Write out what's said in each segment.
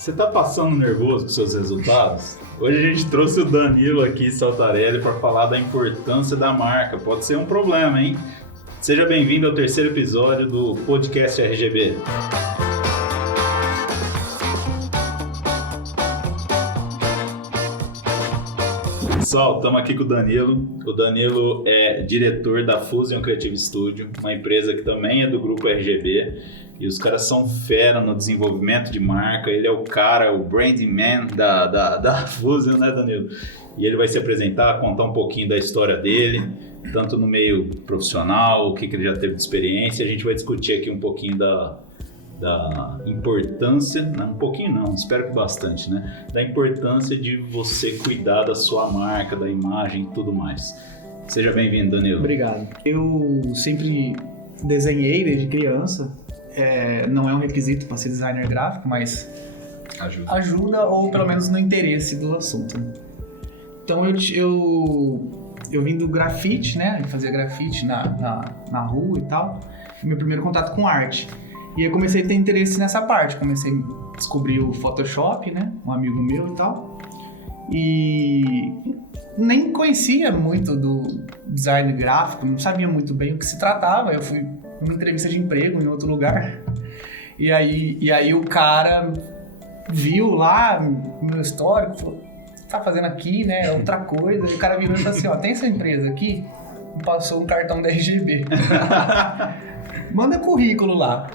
Você tá passando nervoso com seus resultados? Hoje a gente trouxe o Danilo aqui, Saltarelli, para falar da importância da marca. Pode ser um problema, hein? Seja bem-vindo ao terceiro episódio do Podcast RGB. Pessoal, estamos aqui com o Danilo. O Danilo é diretor da Fusion Creative Studio, uma empresa que também é do grupo RGB. E os caras são fera no desenvolvimento de marca. Ele é o cara, o branding man da Fusion, né, Danilo? E ele vai se apresentar, contar um pouquinho da história dele, tanto no meio profissional, o que ele já teve de experiência. A gente vai discutir aqui um pouquinho da importância, não, um pouquinho não, espero que bastante, né? Da importância de você cuidar da sua marca, da imagem e tudo mais. Seja bem-vindo, Danilo. Obrigado. Eu sempre desenhei desde criança. Não é um requisito para ser designer gráfico, mas ajuda ou pelo menos no interesse do assunto. Então eu vim do grafite, né? Eu fazia grafite na rua e tal. Meu primeiro contato com arte. E eu comecei a ter interesse nessa parte. Comecei a descobrir o Photoshop, né? Um amigo meu e tal. E nem conhecia muito do design gráfico, não sabia muito bem o que se tratava. Eu fui numa entrevista de emprego em outro lugar. E aí o cara viu lá meu histórico, falou, tá fazendo aqui, né? É outra coisa. E o cara virou e falou assim, ó, tem essa empresa aqui? Me passou um cartão da RGB. Manda currículo lá.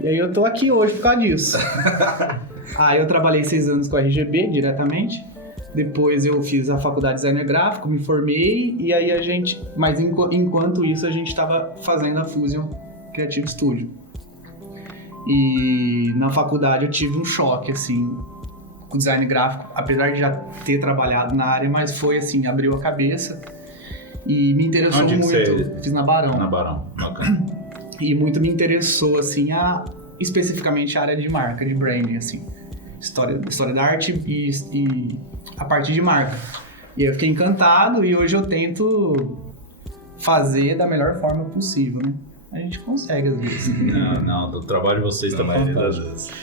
E aí eu tô aqui hoje por causa disso. Eu trabalhei 6 anos com a RGB diretamente. Depois eu fiz a faculdade de designer gráfico, me formei, e aí mas enquanto isso a gente estava fazendo a Fusion Creative Studio. E na faculdade eu tive um choque, assim, com design gráfico, apesar de já ter trabalhado na área, mas foi assim, abriu a cabeça e me interessou muito. Fiz na Barão. Na Barão, bacana. E muito me interessou, assim, especificamente a área de marca, de branding, assim. História da arte e a parte de marca. E eu fiquei encantado e hoje eu tento fazer da melhor forma possível, né? A gente consegue às vezes. Não, o trabalho de vocês está fantástico.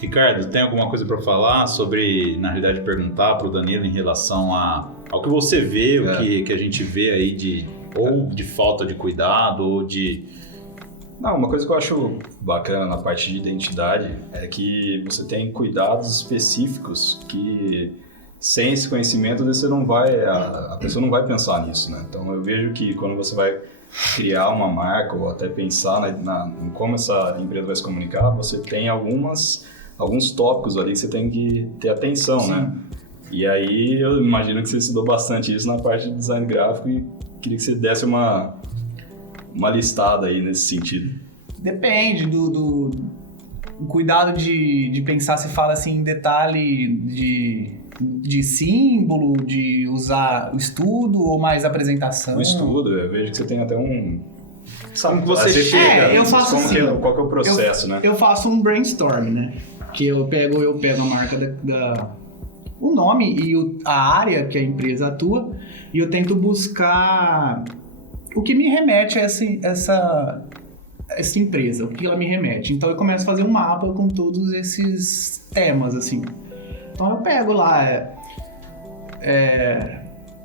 Ricardo, tem alguma coisa para falar sobre, na realidade, perguntar para o Danilo em relação ao que você vê, o que a gente vê aí de falta de cuidado ou de... Não, uma coisa que eu acho bacana na parte de identidade é que você tem cuidados específicos que sem esse conhecimento você não vai, a pessoa não vai pensar nisso, né? Então eu vejo que quando você vai criar uma marca ou até pensar em como essa empresa vai se comunicar, você tem alguns tópicos ali que você tem que ter atenção, sim, né? E aí eu imagino que você estudou bastante isso na parte de design gráfico e queria que você desse uma listada aí nesse sentido. Depende do cuidado de pensar, se fala assim em detalhe de símbolo, de usar o estudo ou mais apresentação? O estudo, eu vejo que você tem até um... Sabe como que você chega? Eu faço assim, qual que é o processo, né? Eu faço um brainstorm, né? Que eu pego a marca o nome e a área que a empresa atua e eu tento buscar o que me remete a essa empresa, o que ela me remete. Então eu começo a fazer um mapa com todos esses temas, assim. Então eu pego lá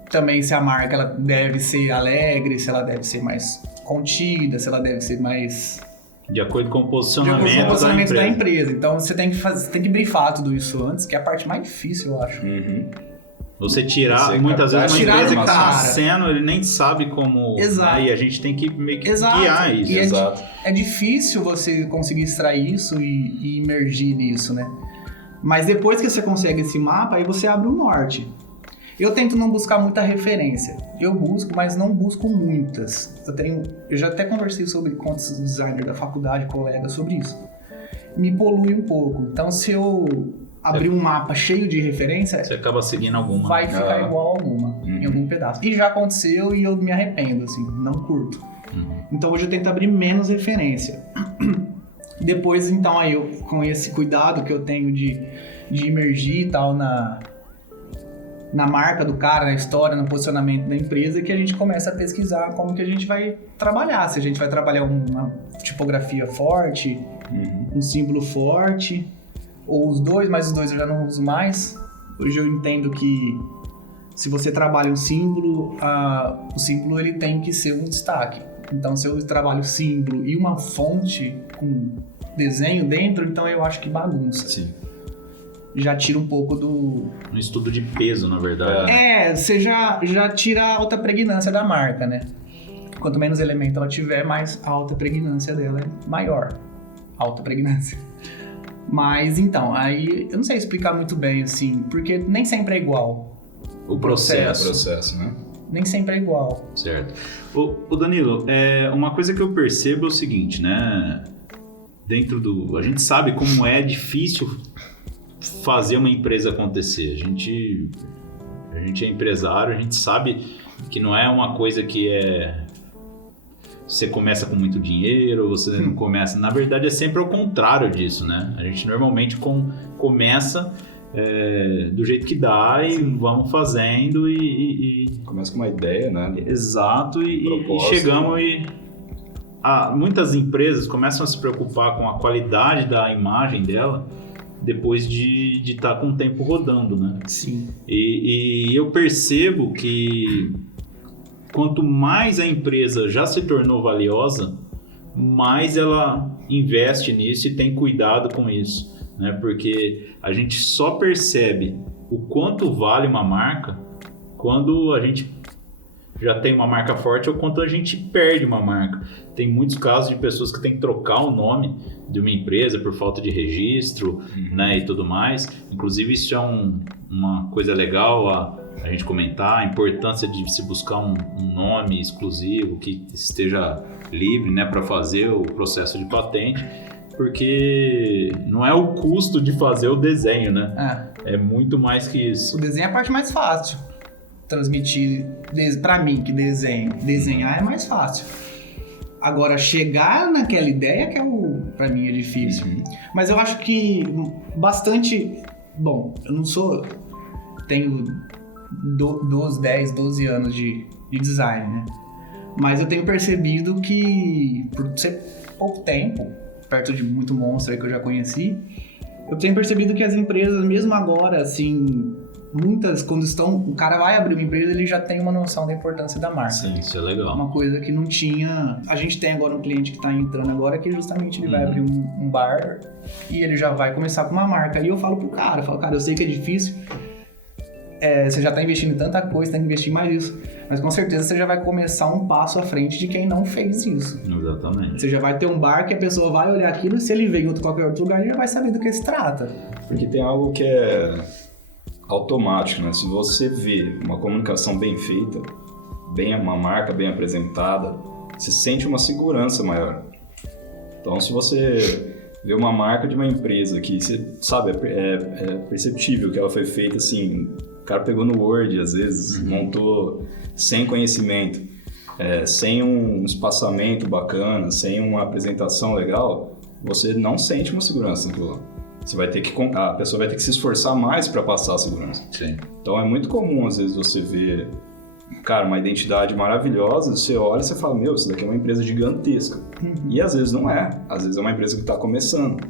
também se a marca ela deve ser alegre, se ela deve ser mais contida, se ela deve ser mais... De acordo com o posicionamento da empresa. Então você tem que brifar tudo isso antes, que é a parte mais difícil, eu acho. Uhum. Você tirar, muitas vezes uma empresa que está sendo, ele nem sabe como... Exato. Né? E a gente tem que meio que guiar isso. E é difícil você conseguir extrair isso e imergir nisso, né? Mas depois que você consegue esse mapa, aí você abre o norte. Eu tento não buscar muita referência. Eu busco, mas não busco muitas. Eu já até conversei com outros designers da faculdade, colegas, sobre isso. Me polui um pouco. Então, se eu abrir um mapa cheio de referência... Você acaba seguindo alguma. Vai ficar igual a alguma, em algum pedaço. E já aconteceu e eu me arrependo, assim, não curto. Então, hoje eu tento abrir menos referência. Depois, então, aí eu, com esse cuidado que eu tenho de imergir e tal na marca do cara, na história, no posicionamento da empresa, que a gente começa a pesquisar como que a gente vai trabalhar. Se a gente vai trabalhar uma tipografia forte, um símbolo forte, ou os dois, mas os dois eu já não uso mais. Hoje eu entendo que se você trabalha um símbolo, o símbolo ele tem que ser um destaque. Então, se eu trabalho símbolo e uma fonte com desenho dentro, então eu acho que bagunça. Sim. Já tira um pouco do... Um estudo de peso, na verdade. Você já tira a alta pregnância da marca, né? Quanto menos elemento ela tiver, mais a alta pregnância dela é maior. Alta pregnância. Mas, então, aí eu não sei explicar muito bem, assim, porque nem sempre é igual. O processo. O processo, né? Nem sempre é igual. Certo. O Danilo, uma coisa que eu percebo é o seguinte, né? A gente sabe como é difícil fazer uma empresa acontecer. A gente é empresário, a gente sabe que não é uma coisa que você começa com muito dinheiro, você não começa... Na verdade, é sempre ao contrário disso, né? A gente normalmente começa do jeito que dá e vamos fazendo e... Começa com uma ideia, né? Exato, e chegamos muitas empresas começam a se preocupar com a qualidade da imagem dela depois de estar com o tempo rodando, né? Sim. E eu percebo que quanto mais a empresa já se tornou valiosa, mais ela investe nisso e tem cuidado com isso, né? Porque a gente só percebe o quanto vale uma marca quando a gente já tem uma marca forte ou quando a gente perde uma marca. Tem muitos casos de pessoas que têm que trocar o nome de uma empresa por falta de registro, né, e tudo mais. Inclusive, isso é uma coisa legal a gente comentar, a importância de se buscar um nome exclusivo que esteja livre, né, para fazer o processo de patente, porque não é o custo de fazer o desenho, né? É muito mais que isso. O desenho é a parte mais fácil. Transmitir, pra mim que desenhar é mais fácil. Agora, chegar naquela ideia que pra mim é difícil. Mas eu acho que bastante... Bom, eu não sou... Tenho 12 anos de design, né? Mas eu tenho percebido que, por ser pouco tempo, perto de muito monstro aí que eu já conheci, eu tenho percebido que as empresas, mesmo agora, assim... Muitas, quando o cara vai abrir uma empresa, ele já tem uma noção da importância da marca. Sim, isso é legal. Uma coisa que não tinha... A gente tem agora um cliente que está entrando agora, que justamente ele vai abrir um bar e ele já vai começar com uma marca. E eu falo pro cara, eu sei que é difícil, você já está investindo em tanta coisa, tem que investir mais nisso. Mas com certeza você já vai começar um passo à frente de quem não fez isso. Exatamente. Você já vai ter um bar que a pessoa vai olhar aquilo e se ele veio em qualquer outro lugar, ele já vai saber do que se trata. Porque tem algo que é automático, né? Se você vê uma comunicação bem feita, uma marca bem apresentada, você sente uma segurança maior. Então, se você vê uma marca de uma empresa que você sabe, é perceptível que ela foi feita assim, o cara pegou no Word, às vezes, montou sem conhecimento, sem um espaçamento bacana, sem uma apresentação legal, você não sente uma segurança naquilo lá. A pessoa vai ter que se esforçar mais para passar a segurança. Sim. Então é muito comum, às vezes, você ver, cara, uma identidade maravilhosa, você olha e você fala, isso daqui é uma empresa gigantesca. E às vezes não é. Às vezes é uma empresa que está começando.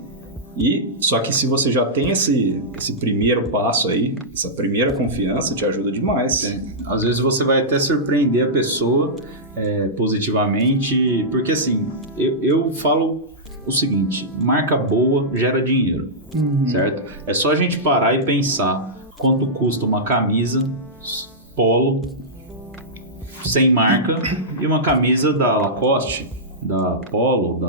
Só que se você já tem esse primeiro passo aí, essa primeira confiança, te ajuda demais. Sim. Às vezes você vai até surpreender a pessoa positivamente, porque assim, eu falo o seguinte, marca boa gera dinheiro, certo? É só a gente parar e pensar quanto custa uma camisa polo sem marca e uma camisa da Lacoste, da Polo,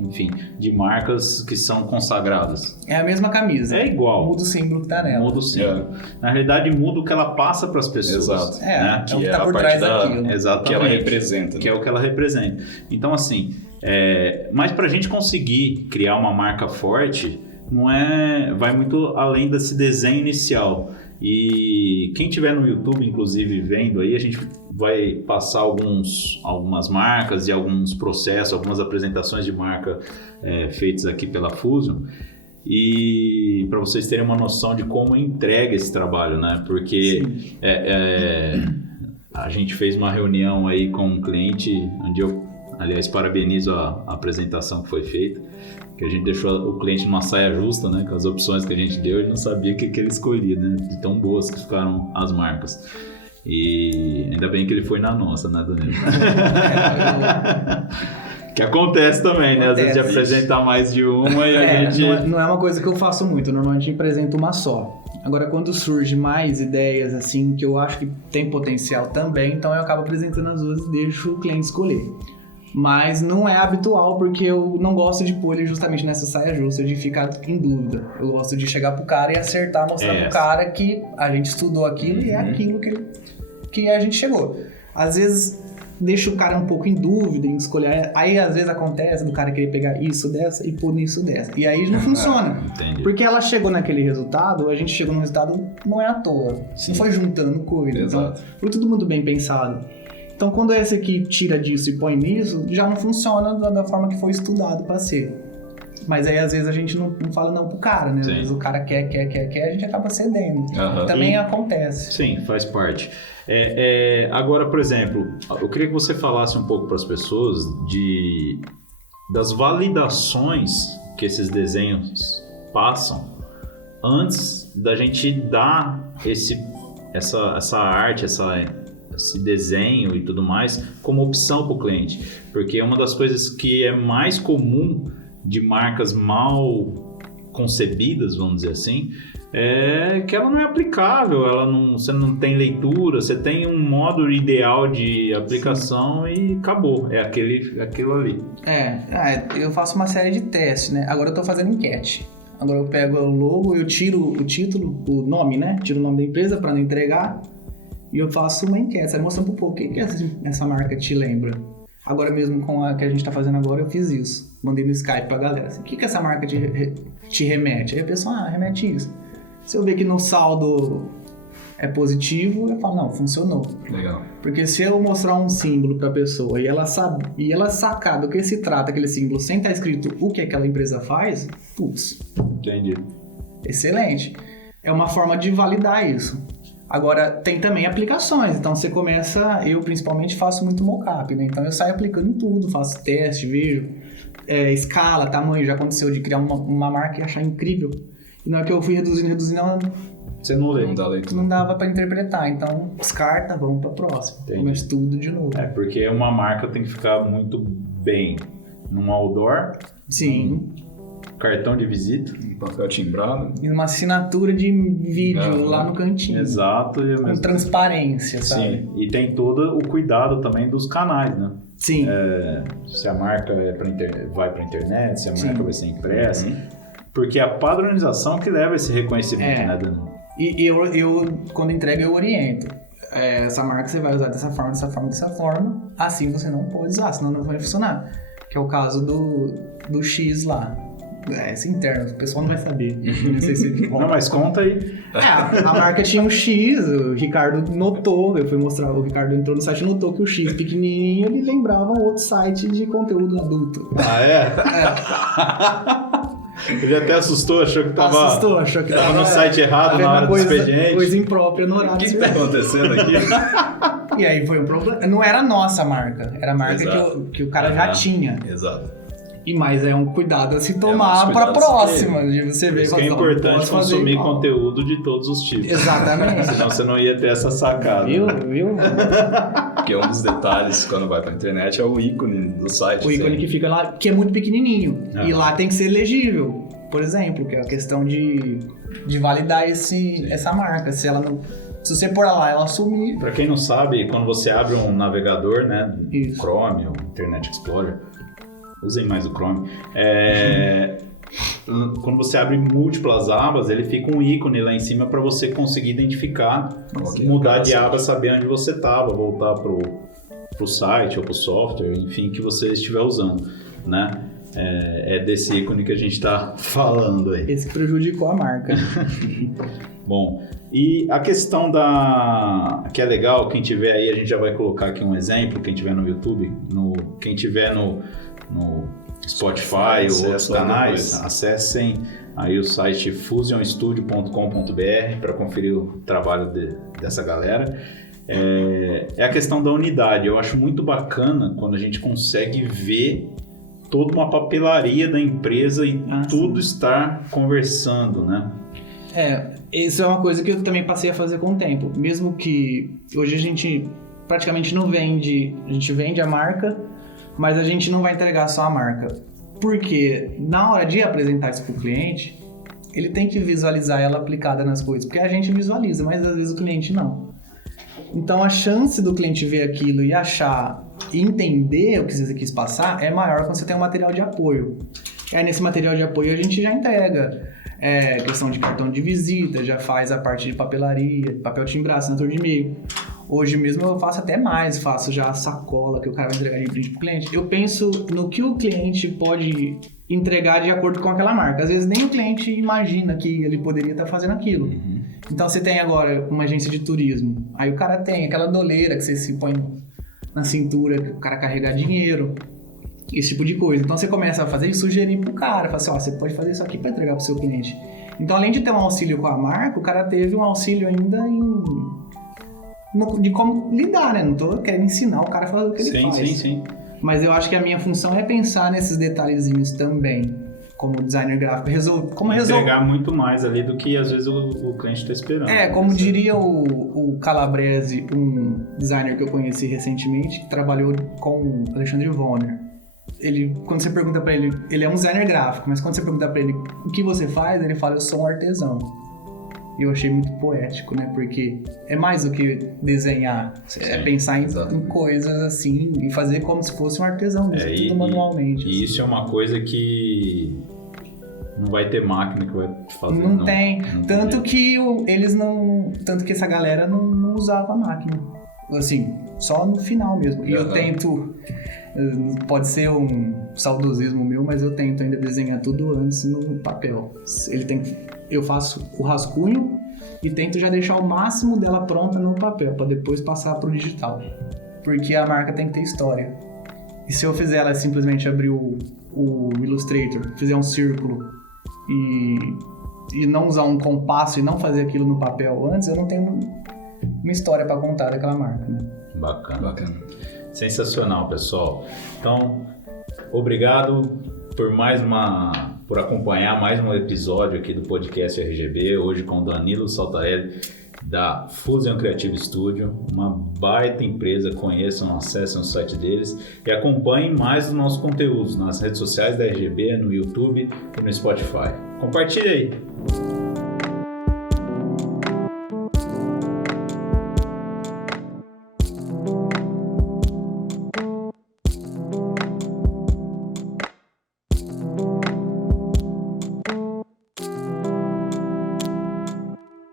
enfim, de marcas que são consagradas. É a mesma camisa. É igual. Muda o símbolo que tá nela. Muda o símbolo. Na realidade, muda o que ela passa para as pessoas. Exato. Né? Que é o que tá por trás daquilo. Exatamente. Que ela representa. Que é o que ela representa. Então, assim, mas para a gente conseguir criar uma marca forte, vai muito além desse desenho inicial. E quem tiver no YouTube, inclusive, vendo aí, a gente vai passar algumas marcas e alguns processos, algumas apresentações de marca feitas aqui pela Fusion. E para vocês terem uma noção de como entrega esse trabalho, né? Porque a gente fez uma reunião aí com um cliente, onde eu, aliás, parabenizo a apresentação que foi feita, que a gente deixou o cliente numa saia justa, né? Com as opções que a gente deu, ele não sabia o que ele escolhia, né? De tão boas que ficaram as marcas. E ainda bem que ele foi na nossa, né, Danilo? Que acontece também, né? Às vezes de apresentar mais de uma e a gente... Não é uma coisa que eu faço muito, normalmente eu apresento uma só. Agora, quando surge mais ideias, assim, que eu acho que tem potencial também, então eu acabo apresentando as duas e deixo o cliente escolher. Mas não é habitual, porque eu não gosto de pôr ele justamente nessa saia justa, de ficar em dúvida. Eu gosto de chegar pro cara e acertar, mostrar pro cara que a gente estudou aquilo e é aquilo que a gente chegou. Às vezes deixa o cara um pouco em dúvida em escolher, aí às vezes acontece do cara querer pegar isso dessa e pôr nisso dessa, e aí não funciona. Entendi. Porque ela chegou naquele resultado, a gente chegou num resultado não é à toa. Sim. Não foi juntando coisa. Então, foi tudo muito bem pensado. Então, quando esse aqui tira disso e põe nisso, já não funciona da forma que foi estudado para ser. Mas aí, às vezes, a gente não fala não pro cara, né? Sim. Às vezes o cara quer, a gente acaba cedendo. Também acontece. Sim, faz parte. Agora, por exemplo, eu queria que você falasse um pouco para as pessoas das validações que esses desenhos passam antes da gente dar essa arte, esse desenho e tudo mais como opção para o cliente. Porque uma das coisas que é mais comum de marcas mal concebidas, vamos dizer assim, é que ela não é aplicável, você não tem leitura, você tem um modo ideal de aplicação. Sim. E acabou, é aquilo ali. Eu faço uma série de testes, né? Agora eu tô fazendo enquete. Agora eu pego o logo, eu tiro o título, o nome, né? Tiro o nome da empresa para não entregar e eu faço uma enquete, mostrando um pouco o que essa marca te lembra. Agora mesmo com a que a gente tá fazendo agora, eu fiz isso. Mandei no Skype pra galera. Assim, o que essa marca te remete? Aí a pessoa, remete isso. Se eu ver que no saldo é positivo, eu falo, não, funcionou. Legal. Porque se eu mostrar um símbolo pra pessoa e ela sacar do que se trata aquele símbolo sem estar escrito o que aquela empresa faz, putz. Entendi. Excelente. É uma forma de validar isso. Agora, tem também aplicações, então você começa, eu principalmente faço muito mockup, né? Então eu saio aplicando em tudo, faço teste, vejo escala, tamanho, já aconteceu de criar uma marca e achar incrível. E na hora que eu fui reduzindo, você não lê. Não dava pra interpretar, então descarta, vamos pra próxima. Começa tudo de novo. Porque uma marca tem que ficar muito bem num outdoor. Sim. Cartão de visita, papel timbrado e uma assinatura de vídeo lá no cantinho. Exato. Com transparência, sabe? Sim, e tem todo o cuidado também dos canais, né? Sim. Se a marca vai para internet, se a marca vai ser impressa. Porque é a padronização que leva esse reconhecimento, né, Dani? E eu, quando entrego, eu oriento. Essa marca você vai usar dessa forma. Assim você não pode usar, senão não vai funcionar. Que é o caso do X lá. Esse interno, o pessoal não vai saber. Não sei se não, mas conta aí. A marca tinha um X, o Ricardo notou, eu fui mostrar, o Ricardo entrou no site e notou que o X pequenininho, ele lembrava um outro site de conteúdo adulto. Ele até assustou, achou que tava no site errado na hora do expediente. Coisa imprópria no horário. O que tá acontecendo aqui? E aí foi um problema. Não era a nossa marca, era a marca que o cara já tinha. Exato. Mas é um cuidado a se tomar para a próxima. De você ver, isso que é importante consumir conteúdo de todos os tipos. Exatamente. Senão você não ia ter essa sacada. Viu? Porque um dos detalhes quando vai para a internet é o ícone do site. O ícone que fica lá, que é muito pequenininho. E lá tem que ser legível. Por exemplo, que é a questão de validar essa marca. Se você pôr lá, ela sumir. Para quem não sabe, quando você abre um navegador, né? Chrome ou Internet Explorer, usem mais o Chrome. Quando você abre múltiplas abas, ele fica um ícone lá em cima para você conseguir identificar, mudar de aba, saber onde você estava, voltar pro site ou pro software, enfim, que você estiver usando, né? É desse ícone que a gente está falando aí. Esse que prejudicou a marca. Bom, e a questão que é legal, quem tiver aí, a gente já vai colocar aqui um exemplo, quem tiver no YouTube, quem tiver no Spotify ou outros canais, acessem aí o site fusionstudio.com.br para conferir o trabalho dessa galera. É a questão da unidade. Eu acho muito bacana quando a gente consegue ver toda uma papelaria da empresa e tudo está conversando, né? Isso é uma coisa que eu também passei a fazer com o tempo. Mesmo que hoje a gente praticamente não vende, a gente vende a marca, mas a gente não vai entregar só a marca. Porque na hora de apresentar isso para o cliente, ele tem que visualizar ela aplicada nas coisas. Porque a gente visualiza, mas às vezes o cliente não. Então a chance do cliente ver aquilo e achar e entender o que você quis passar é maior quando você tem um material de apoio. Aí nesse material de apoio a gente já entrega questão de cartão de visita, já faz a parte de papelaria, papel timbrado, assinatura de e-mail. Hoje mesmo eu faço até mais, faço já a sacola que o cara vai entregar de brinde pro cliente. Eu penso no que o cliente pode entregar de acordo com aquela marca. Às vezes nem o cliente imagina que ele poderia estar fazendo aquilo. Uhum. Então você tem agora uma agência de turismo, aí o cara tem aquela doleira que você se põe na cintura, que o cara carregar dinheiro, esse tipo de coisa. Então você começa a fazer e sugerir pro cara, fala assim, você pode fazer isso aqui para entregar pro seu cliente. Então além de ter um auxílio com a marca, o cara teve um auxílio ainda de como lidar, né? Não tô querendo ensinar o cara a fazer o que ele faz. Sim. Mas eu acho que a minha função é pensar nesses detalhezinhos também, como designer gráfico. Entregar muito mais ali do que às vezes o cliente está esperando. Como diria o Calabrese, um designer que eu conheci recentemente, que trabalhou com o Alexandre Vonner. Quando você pergunta pra ele, ele é um designer gráfico, mas quando você pergunta pra ele o que você faz, ele fala, eu sou um artesão. E eu achei muito poético, né? Porque é mais do que desenhar. É pensar em coisas assim e fazer como se fosse um artesão mesmo, tudo manualmente. E isso é uma coisa que não vai ter máquina que vai fazer. Não tem. Tanto que tanto que essa galera não usava a máquina. Assim, só no final mesmo. E eu tento... Pode ser um saudosismo meu, mas eu tento ainda desenhar tudo antes no papel. Eu faço o rascunho e tento já deixar o máximo dela pronta no papel, para depois passar pro digital. Porque a marca tem que ter história. E se eu fizer ela simplesmente abrir o Illustrator, fizer um círculo e não usar um compasso e não fazer aquilo no papel antes, eu não tenho uma história para contar daquela marca, né? Bacana. Sensacional, pessoal. Então, obrigado por acompanhar mais um episódio aqui do podcast RGB, hoje com o Danilo Saltarelli da Fusion Creative Studio, uma baita empresa. Conheçam, acessem o site deles e acompanhem mais os nossos conteúdos nas redes sociais da RGB, no YouTube e no Spotify. Compartilhe aí!